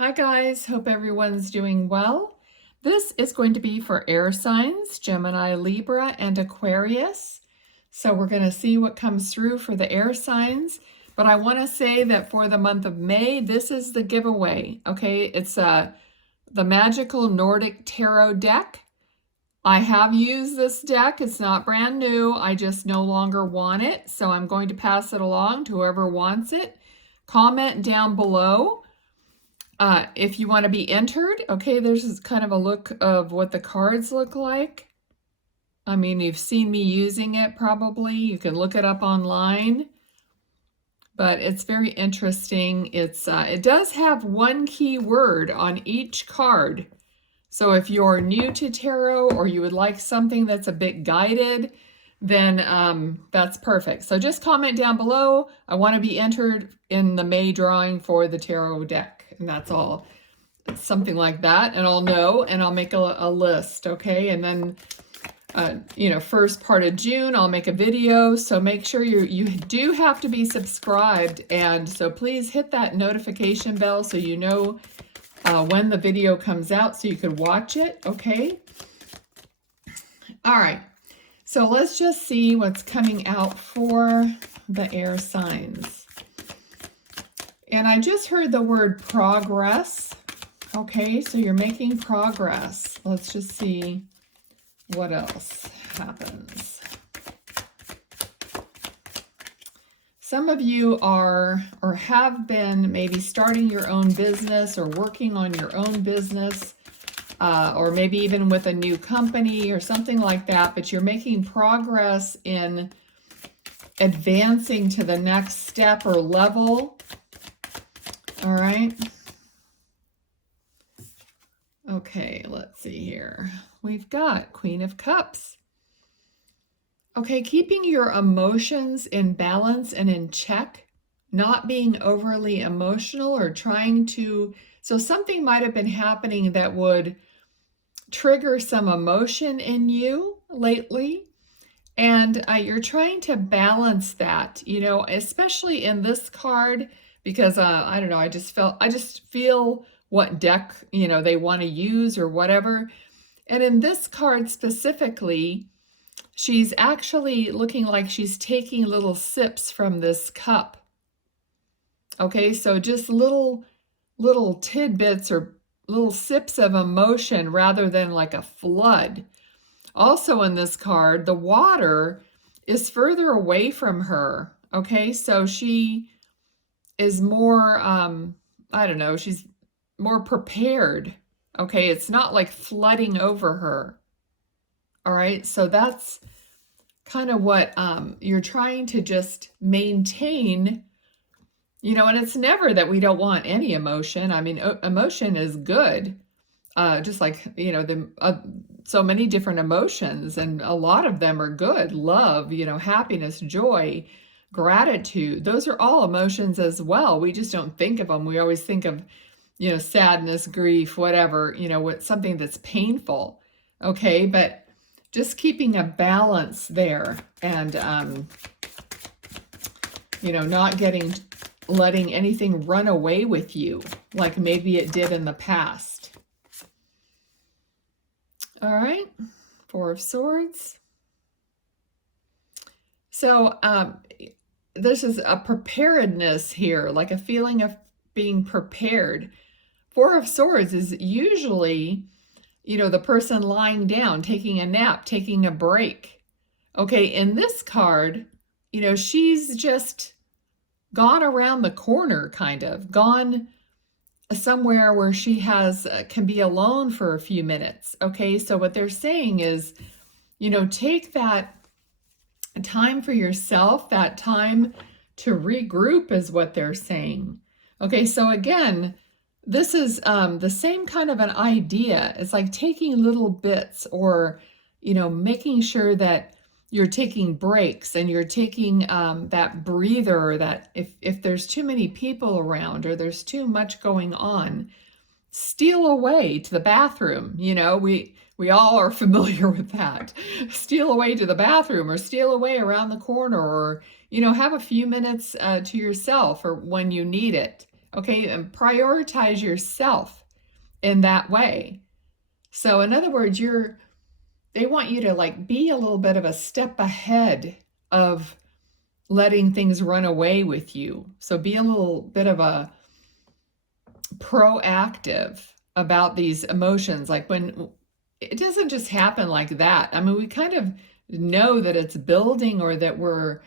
Hi guys, hope everyone's doing well. This is going to be for air signs, Gemini, Libra, and Aquarius. So we're going to see what comes through for the air signs. But I want to say that for the month of May, this is the giveaway. Okay, it's the Magical Nordic Tarot deck. I have used this deck. It's not brand new. I just no longer want it. So I'm going to pass it along to whoever wants it. Comment down below. If you want to be entered, okay, there's kind of a look of what the cards look like. I mean, you've seen me using it probably. You can look it up online. But it's very interesting. It does have one key word on each card. So if you're new to tarot or you would like something that's a bit guided, then that's perfect. So just comment down below, I want to be entered in the May drawing for the tarot deck. And that's all. Something like that. And I'll know and I'll make a list, okay? And then, first part of June, I'll make a video. So make sure you do have to be subscribed. And so please hit that notification bell so you know when the video comes out so you could watch it, okay? All right. So let's just see what's coming out for the air signs. And I just heard the word progress. Okay, so you're making progress. Let's just see what else happens. Some of you are or have been maybe starting your own business or working on your own business, or maybe even with a new company or something like that, but you're making progress in advancing to the next step or level. All right. Okay, let's see here. We've got Queen of Cups. Okay, keeping your emotions in balance and in check, not being overly emotional or trying to, so something might have been happening that would trigger some emotion in you lately. And you're trying to balance that, especially in this card, because I don't know, I just feel what deck, they want to use or whatever. And in this card specifically, she's actually looking like she's taking little sips from this cup. Okay, so just little tidbits or little sips of emotion rather than like a flood. Also in this card, the water is further away from her. Okay, so she is more, I don't know, she's more prepared. Okay, it's not like flooding over her. All right, so that's kind of what you're trying to just maintain, and it's never that we don't want any emotion. I mean, emotion is good, just like, so many different emotions, and a lot of them are good. Love, happiness, joy, gratitude. Those are all emotions as well. We just don't think of them. We always think of, sadness, grief, whatever, something that's painful. Okay, but just keeping a balance there and, not letting anything run away with you like maybe it did in the past. All right, Four of Swords. So this is a preparedness here, like a feeling of being prepared. Four of Swords is usually, the person lying down, taking a nap, taking a break. Okay, in this card, she's just gone around the corner, kind of, gone somewhere where she can be alone for a few minutes. Okay, so what they're saying is, take that time for yourself, that time to regroup is what they're saying. Okay, so again, this is the same kind of an idea. It's like taking little bits or, making sure that you're taking breaks and you're taking that breather, that if there's too many people around or there's too much going on, steal away to the bathroom. We all are familiar with that. Steal away to the bathroom or steal away around the corner or, have a few minutes to yourself or when you need it. Okay, and prioritize yourself in that way. So in other words, they want you to like be a little bit of a step ahead of letting things run away with you. So be a little bit of a proactive about these emotions. Like when it doesn't just happen like that. I mean, we kind of know that it's building, or that we're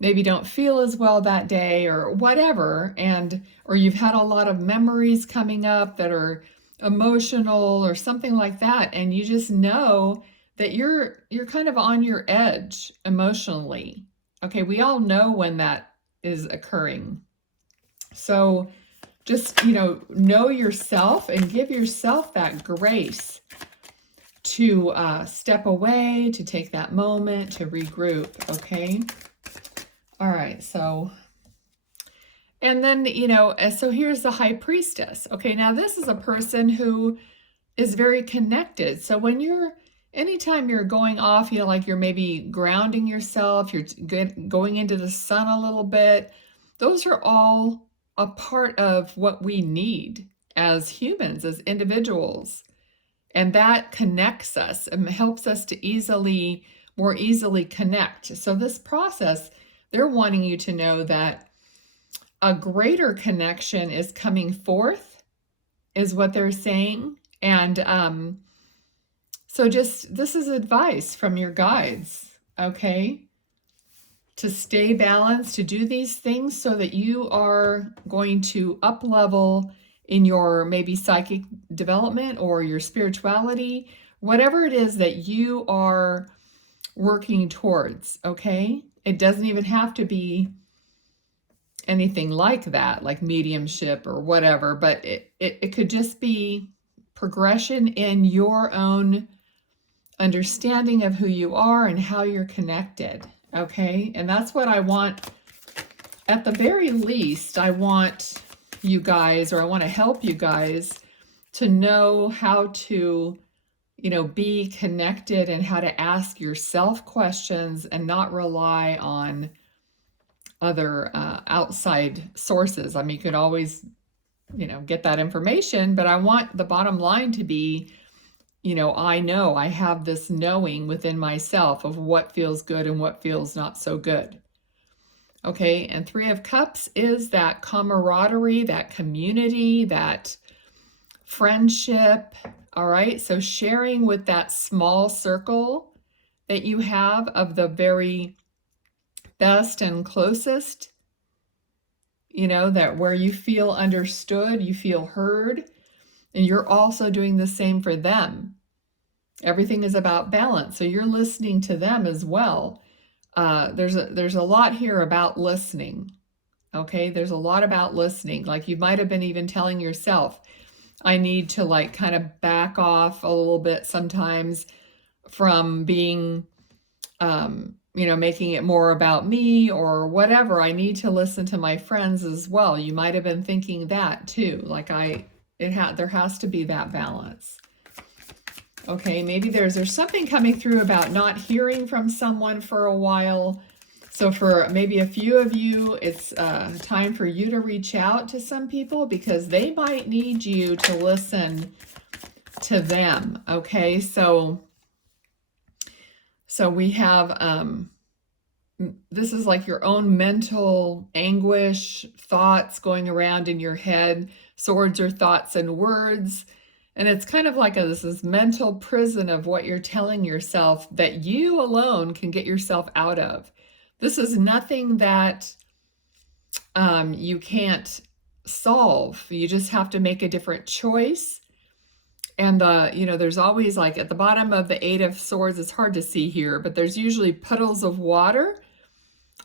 maybe don't feel as well that day or whatever, or you've had a lot of memories coming up that are emotional or something like that, and you just know that you're kind of on your edge emotionally. Okay, we all know when that is occurring. So just, know yourself and give yourself that grace to step away, to take that moment, to regroup, okay? All right, so, and then, so here's the High Priestess. Okay, now this is a person who is very connected. So anytime you're going off, like you're maybe grounding yourself, you're going into the sun a little bit, those are all a part of what we need as humans, as individuals. And that connects us and helps us to more easily connect. So this process, they're wanting you to know that a greater connection is coming forth, is what they're saying. And so this is advice from your guides, okay? To stay balanced, to do these things so that you are going to up level in your maybe psychic development or your spirituality, whatever it is that you are working towards, okay? It doesn't even have to be anything like that, like mediumship or whatever, but it could just be progression in your own understanding of who you are and how you're connected, okay? And that's what I want. At the very least, I want you guys, or I want to help you guys to know how to, be connected and how to ask yourself questions and not rely on other outside sources. I mean, you could always, get that information, but I want the bottom line to be, I know I have this knowing within myself of what feels good and what feels not so good. Okay, and Three of Cups is that camaraderie, that community, that friendship. All right, so sharing with that small circle that you have of the very best and closest, that where you feel understood, you feel heard, and you're also doing the same for them. Everything is about balance, so you're listening to them as well. There's a lot here about listening. Okay, there's a lot about listening. Like you might have been even telling yourself, I need to like kind of back off a little bit sometimes from being, making it more about me or whatever. I need to listen to my friends as well. You might have been thinking that too. Like there has to be that balance. Okay, maybe there's something coming through about not hearing from someone for a while. So for maybe a few of you, it's time for you to reach out to some people because they might need you to listen to them. Okay, so we have, this is like your own mental anguish, thoughts going around in your head. Swords are thoughts and words. And it's kind of like this is mental prison of what you're telling yourself that you alone can get yourself out of. This is nothing that you can't solve. You just have to make a different choice. And, there's always like at the bottom of the Eight of Swords, it's hard to see here, but there's usually puddles of water.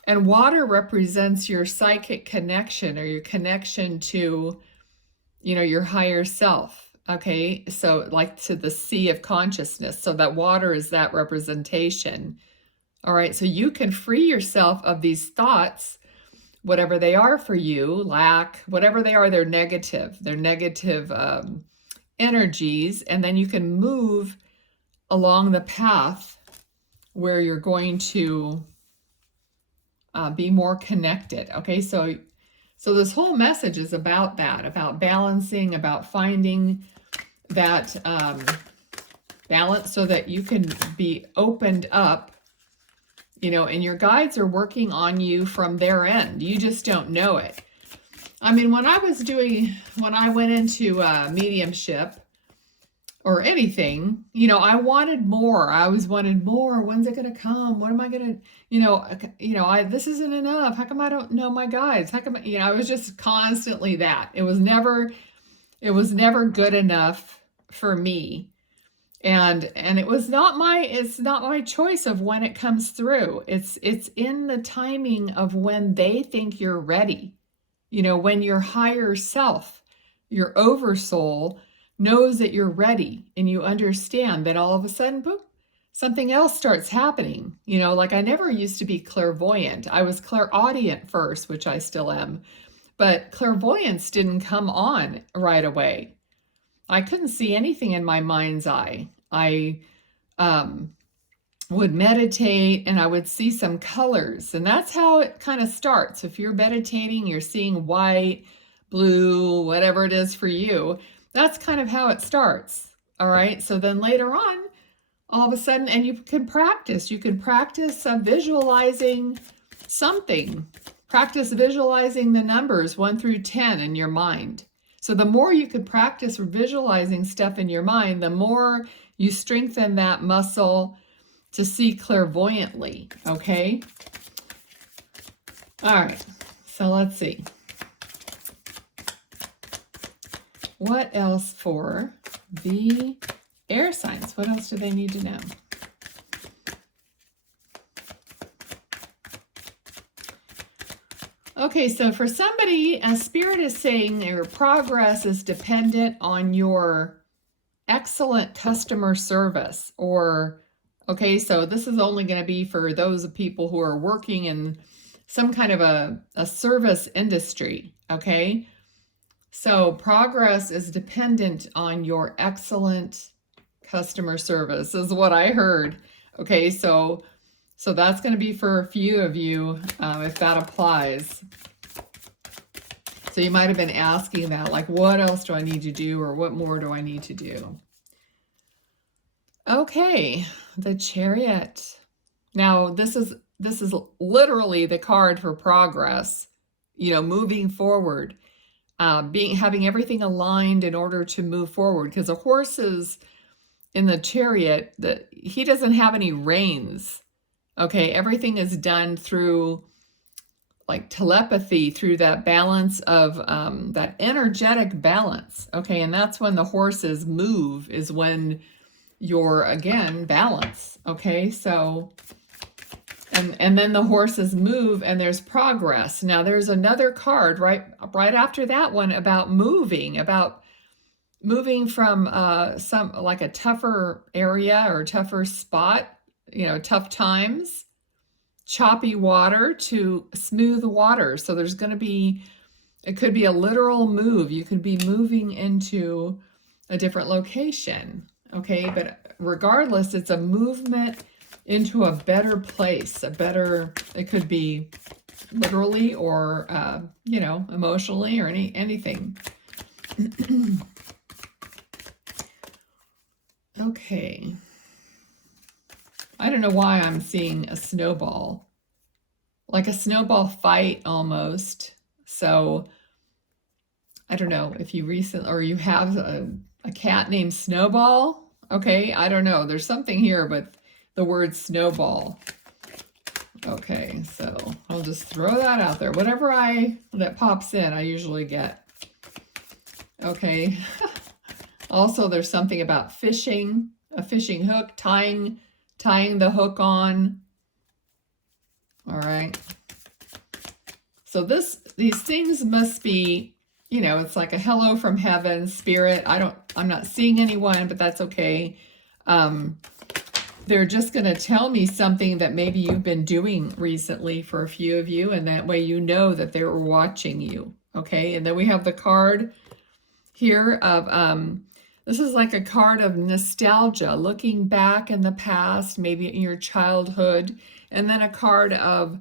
And water represents your psychic connection or your connection to, your higher self. Okay, so like to the sea of consciousness. So that water is that representation. All right, so you can free yourself of these thoughts, whatever they are for you, lack, whatever they are, they're negative energies, and then you can move along the path where you're going to be more connected. Okay, so So this whole message is about that, about balancing, about finding that balance so that you can be opened up, you know, and your guides are working on you from their end. You just don't know it. I mean, when I went into mediumship or anything, you know, I wanted more. I always wanted more. When's it going to come? What am I going to, this isn't enough. How come I don't know my guides? How come, I was just constantly that. It was never good enough for me. And it's not my choice of when it comes through. It's in the timing of when they think you're ready. You know, when your higher self, your oversoul, knows that you're ready and you understand that all of a sudden, boom, something else starts happening. You know, like I never used to be clairvoyant. I was clairaudient first, which I still am, but clairvoyance didn't come on right away. I couldn't see anything in my mind's eye. I would meditate and I would see some colors, and that's how it kind of starts. If you're meditating, you're seeing white, blue, whatever it is for you, that's kind of how it starts. All right. So then later on, all of a sudden, and you could practice visualizing something, practice visualizing the numbers 1 through 10 in your mind. So the more you could practice visualizing stuff in your mind, the more you strengthen that muscle to see clairvoyantly, okay? All right, so let's see. What else for the air signs? What else do they need to know? Okay, so for somebody, a spirit is saying your progress is dependent on your excellent customer service, or, okay, so this is only going to be for those people who are working in some kind of a service industry, okay? So progress is dependent on your excellent customer service is what I heard. Okay, so that's going to be for a few of you if that applies. So you might have been asking that, like, what else do I need to do, or what more do I need to do? Okay, the Chariot. Now this is literally the card for progress, you know, moving forward, having everything aligned in order to move forward, because a horse is in the Chariot, he doesn't have any reins. Okay, everything is done through like telepathy, through that balance of that energetic balance. Okay, and that's when the horses move, is when you're, again, balance. Okay, so and then the horses move and there's progress. Now there's another card right after that one about moving from some, like, a tougher area or tougher spot, you know, tough times, choppy water to smooth water. So there's going to be, it could be a literal move. You could be moving into a different location. Okay, but regardless, it's a movement into a better place, it could be literally or, you know, emotionally, or anything. Okay. I don't know why I'm seeing a snowball, like a snowball fight almost. So I don't know if you you have a cat named Snowball. Okay, I don't know. There's something here, but the word snowball. Okay, so I'll just throw that out there. Whatever that pops in, I usually get. Okay. Also, there's something about fishing, a fishing hook, tying the hook on. All right. So these things must be, you know, it's like a hello from heaven, spirit. I'm not seeing anyone, but that's okay. They're just going to tell me something that maybe you've been doing recently for a few of you, and that way you know that they were watching you. Okay. And then we have the card here of, this is like a card of nostalgia, looking back in the past, maybe in your childhood, and then a card of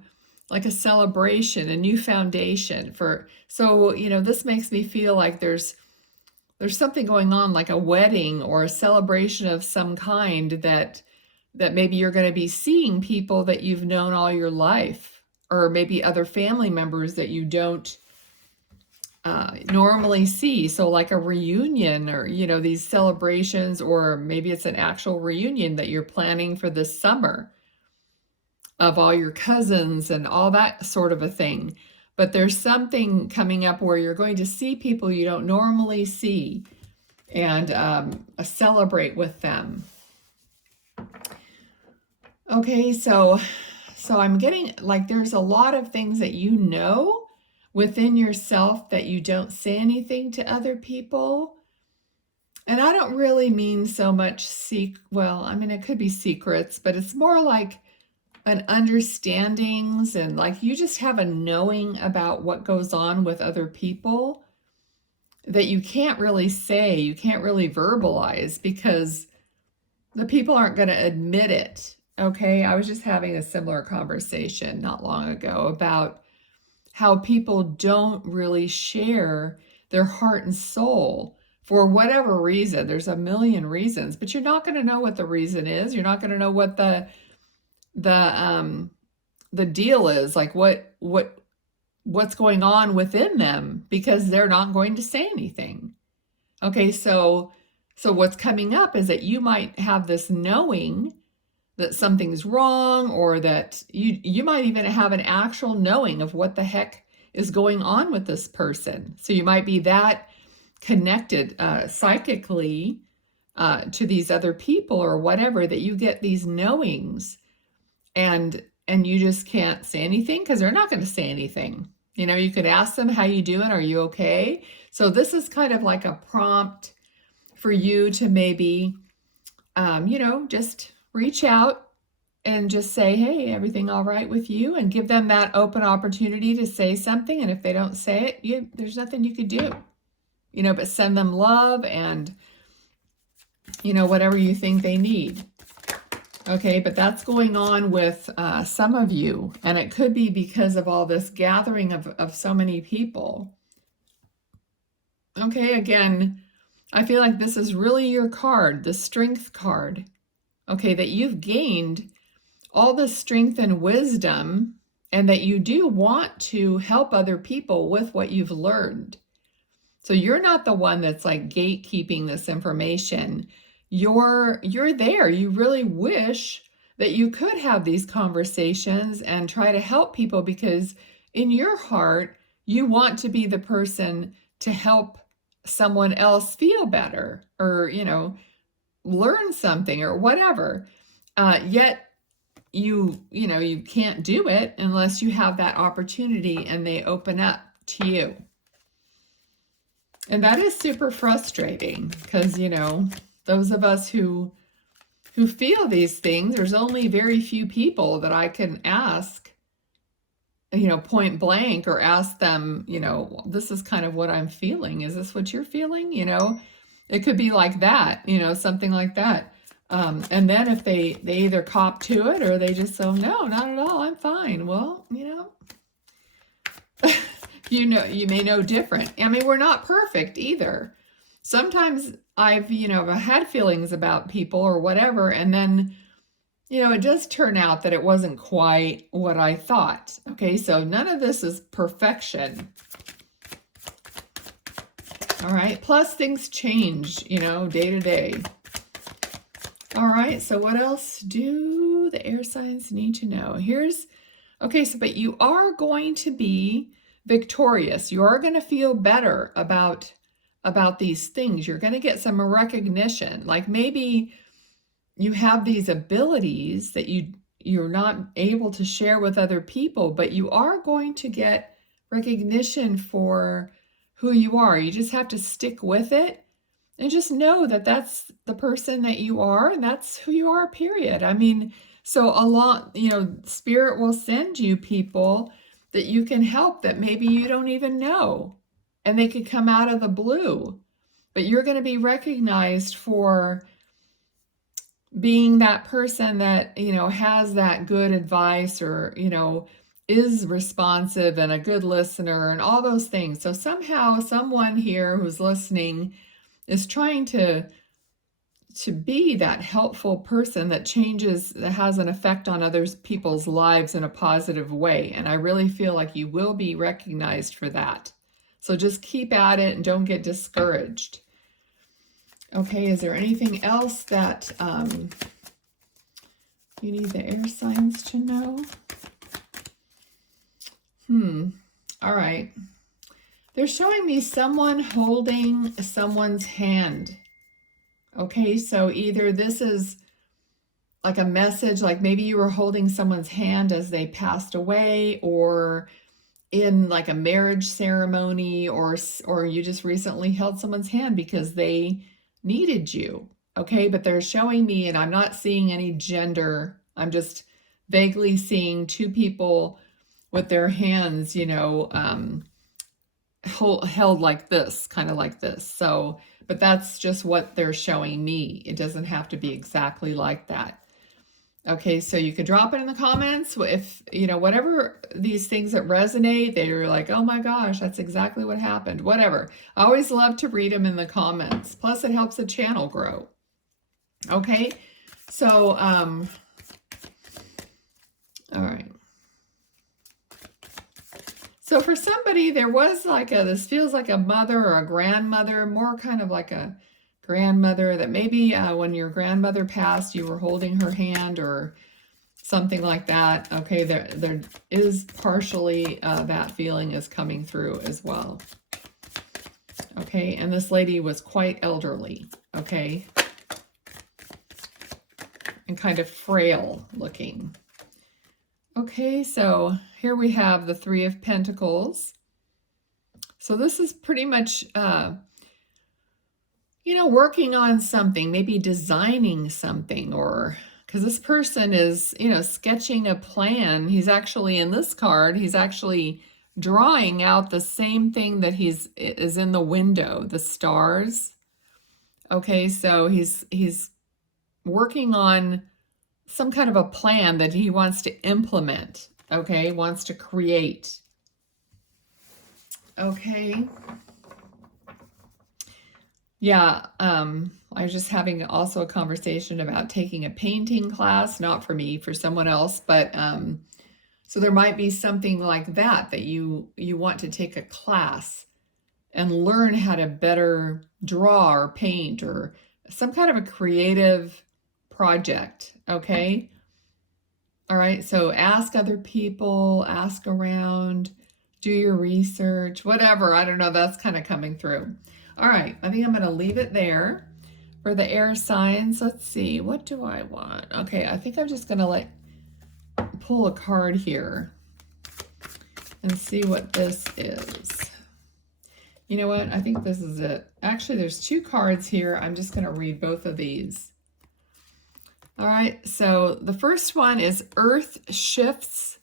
like a celebration, a new foundation for, so, this makes me feel like there's something going on, like a wedding or a celebration of some kind, that maybe you're going to be seeing people that you've known all your life, or maybe other family members that you don't normally see. So like a reunion, or these celebrations, or maybe it's an actual reunion that you're planning for this summer of all your cousins and all that sort of a thing. But there's something coming up where you're going to see people you don't normally see, and celebrate with them. Okay, so I'm getting like there's a lot of things that within yourself that you don't say anything to other people. And I don't really mean so much well, I mean, it could be secrets, but it's more like an understandings, and like you just have a knowing about what goes on with other people that you can't really say, you can't really verbalize, because the people aren't going to admit it. Okay, I was just having a similar conversation not long ago about how people don't really share their heart and soul for whatever reason. There's a million reasons, but you're not going to know what the reason is. You're not going to know what the deal is, like what's going on within them, because they're not going to say anything. Okay, so what's coming up is that you might have this knowing that something's wrong, or that you might even have an actual knowing of what the heck is going on with this person. So you might be that connected psychically to these other people or whatever, that you get these knowings, and you just can't say anything because they're not going to say anything. You could ask them, how you doing? Are you okay? So this is kind of like a prompt for you to maybe, just reach out and just say, hey, everything all right with you? And give them that open opportunity to say something. And if they don't say it, there's nothing you could do, but send them love and, whatever you think they need. Okay, but that's going on with some of you, and it could be because of all this gathering of so many people. Okay, again, I feel like this is really your card, the strength card. Okay, that you've gained all this strength and wisdom, and that you do want to help other people with what you've learned. So you're not the one that's like gatekeeping this information. You're there. You really wish that you could have these conversations and try to help people, because in your heart, you want to be the person to help someone else feel better, or, learn something or whatever. Yet you can't do it unless you have that opportunity and they open up to you. And that is super frustrating, because, those of us who feel these things, there's only very few people that I can ask, point blank, or ask them, this is kind of what I'm feeling. Is this what you're feeling? It could be like that, something like that. And then if they either cop to it, or they just say, no, not at all, I'm fine. Well, you may know different. I mean, we're not perfect either. Sometimes I've had feelings about people or whatever, and then, it does turn out that it wasn't quite what I thought. Okay, so none of this is perfection. All right, plus things change, day to day. All right, so what else do the air signs need to know? But you are going to be victorious. You are going to feel better about these things. You're going to get some recognition. Like maybe you have these abilities that you're not able to share with other people, but you are going to get recognition for who you are. You just have to stick with it and just know that that's the person that you are, and that's who you are, period. I mean, so a lot, Spirit will send you people that you can help that maybe you don't even know, and they could come out of the blue, but you're going to be recognized for being that person that, has that good advice, or, is responsive and a good listener and all those things. So somehow someone here who's listening is trying to be that helpful person that that has an effect on other people's lives in a positive way. And I really feel like you will be recognized for that. So just keep at it and don't get discouraged. Okay, is there anything else that you need the air signs to know? All right. They're showing me someone holding someone's hand. Okay, so either this is like a message, like maybe you were holding someone's hand as they passed away, or in like a marriage ceremony, or you just recently held someone's hand because they needed you. Okay, but they're showing me, and I'm not seeing any gender. I'm just vaguely seeing two people with their hands, you know, held like this, kind of like this. So, but that's just what they're showing me. It doesn't have to be exactly like that. Okay, so you could drop it in the comments if, you know, whatever these things that resonate, they're like, oh my gosh, that's exactly what happened, whatever. I always love to read them in the comments. Plus it helps the channel grow. Okay, so, all right. So for somebody, there was like this feels like a mother or a grandmother, more kind of like a grandmother, that maybe when your grandmother passed, you were holding her hand or something like that. Okay, there is partially that feeling is coming through as well. Okay, and this lady was quite elderly, okay, and kind of frail looking. Okay, so here we have the Three of Pentacles. So this is pretty much, you know, working on something, maybe designing something, or because this person is, you know, sketching a plan. He's actually, in this card, he's actually drawing out the same thing that is in the window, the stars. Okay, so he's working on some kind of a plan that he wants to implement, okay, wants to create. Okay. Yeah, I was just having also a conversation about taking a painting class, not for me, for someone else, but so there might be something like that you want to take a class and learn how to better draw or paint, or some kind of a creative project, okay? All right, so ask other people, ask around, do your research, whatever. I don't know, that's kind of coming through. All right, I think I'm going to leave it there for the air signs. Let's see, what do I want? Okay, I think I'm just going to pull a card here and see what this is. You know what? I think this is it. Actually, there's two cards here. I'm just going to read both of these. All right, so the first one is Earth Shifts.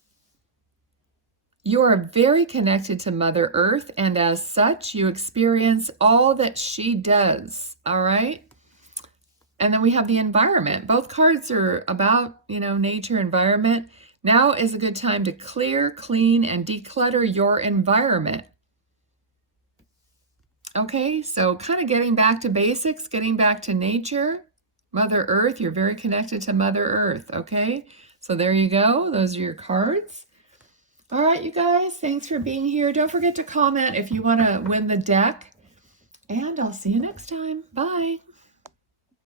You are very connected to Mother Earth, and as such, you experience all that she does, all right? And then we have the environment. Both cards are about, you know, nature, environment. Now is a good time to clear, clean, and declutter your environment. Okay, so kind of getting back to basics, getting back to nature. Mother Earth, you're very connected to Mother Earth, okay? So there you go. Those are your cards. All right, you guys, thanks for being here. Don't forget to comment if you want to win the deck, and I'll see you next time. Bye.